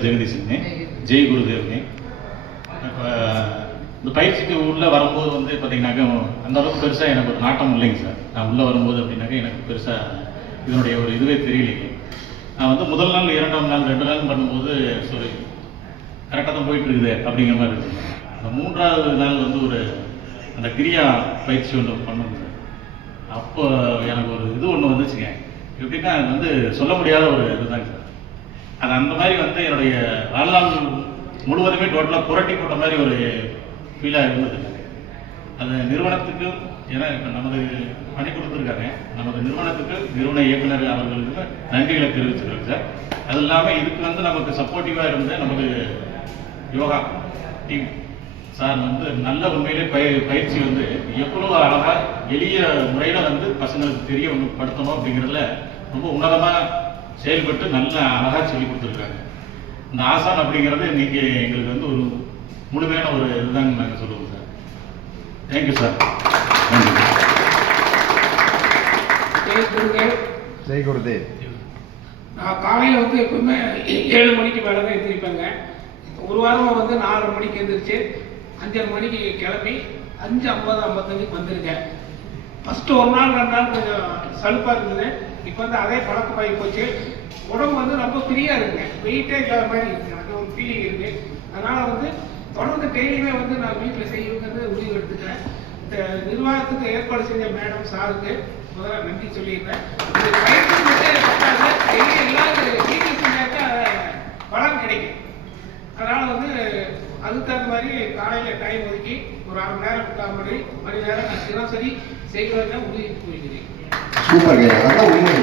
பேர் ஜெகதீஷுங்க, ஜெய் குருதேவ்ங்க. இப்போ இந்த பயிற்சிக்கு உள்ளே வரும்போது வந்து பார்த்தீங்கன்னாக்கா அந்த அளவுக்கு பெருசாக எனக்கு ஒரு நாட்டம் இல்லைங்க சார். நான் உள்ளே வரும்போது அப்படின்னாக்கா எனக்கு பெருசாக இதனுடைய ஒரு இதுவே தெரியலைங்க. நான் வந்து முதல் நாள், 2ஆம் நாள், 2 நாள் பண்ணும்போது சரி கரெக்டாக தான் போயிட்டு இருக்குது அப்படிங்கிற மாதிரி இருக்குங்க. அந்த 3ஆவது நாள் வந்து ஒரு அந்த கிரியா பயிற்சி ஒன்று பண்ணணும் சார். அப்போ எனக்கு ஒரு இது ஒன்று வந்துச்சுங்க. எப்படின்னா அது வந்து சொல்ல முடியாத ஒரு இதுதாங்க சார். அது அந்த மாதிரி வந்து என்னுடைய வாழ்நாள் முழுவதுமே டோட்டலாக புரட்டி போட்ட மாதிரி ஒரு ஃபீலாக இருந்தது. அந்த நிறுவனத்துக்கு, ஏன்னா இப்போ நமது பணி கொடுத்துருக்காங்க, நமது நிறுவனத்துக்கு நிறுவன இயக்குனர் அவர்களுக்கு நன்றிகளை தெரிவிச்சுக்கிறேன் சார். அது இல்லாமல் இதுக்கு வந்து நமக்கு சப்போர்ட்டிவாக இருந்த நமது யோகா டீம் சார் வந்து நல்ல உண்மையிலே பயிற்சி வந்து எவ்வளோ அழகாக எளிய முறையில் வந்து பசங்களுக்கு தெரிய படுத்தணும் அப்படிங்கிறதுல ரொம்ப உன்னதமாக செயல்பட்டு நல்ல அழகாக சொல்லி கொடுத்துருக்காங்க. இந்த ஆசான் அப்படிங்கிறது இன்னைக்கு எங்களுக்கு வந்து ஒரு முழுமையான ஒரு இதுதாங்க நாங்கள் சொல்லுவோம் sir. Thank you sir. Jai Gurudev. நான் காலையில் வந்து எப்பவுமே 7 மணிக்கு மேலே தான் எழுந்திரிப்பேங்க. ஒரு வாரமாக வந்து 4:30 மணிக்கு எழுந்திரிச்சு 5:30 மணிக்கு கிளம்பி 5:50 55 வந்திருக்கேன். ஃபஸ்ட்டு ஒரு நாள் 2 நாள் கொஞ்சம் சலுப்பாக இருந்தது. இப்போ வந்து அதே பழக்கமாகி போச்சு. உடம்பு வந்து ரொம்ப ஃப்ரீயாக இருக்குங்க, வெயிட்டே இல்லாத மாதிரி இருக்குது, எனக்கு ஒரு ஃபீலிங் இருக்குது. அதனால் வந்து தொடர்ந்து டெய்லியுமே வந்து நான் வீட்டில் செய்யணுங்கிறது முடிவு எடுத்துக்கிறேன். இந்த நிர்வாகத்துக்கு ஏற்பாடு செஞ்ச மேடம் சாருக்கு முதல்ல நன்றி சொல்லியிருக்கேன். இது பயிற்சி மட்டும் டெய்லி எல்லாரும் வீட்டில் செஞ்சாக்கா பலன் கிடைக்கும். அதனால் வந்து அதுக்கு தகுந்த மாதிரி காலையில் டைம் ஒதுக்கி ஒரு 1/2 மணி நேரம் 3/4 மணி நேரம் நான் தினசரி செய்வதை உறுதி கொள்கிறேன். சூப்பர், அதான் உண்மை.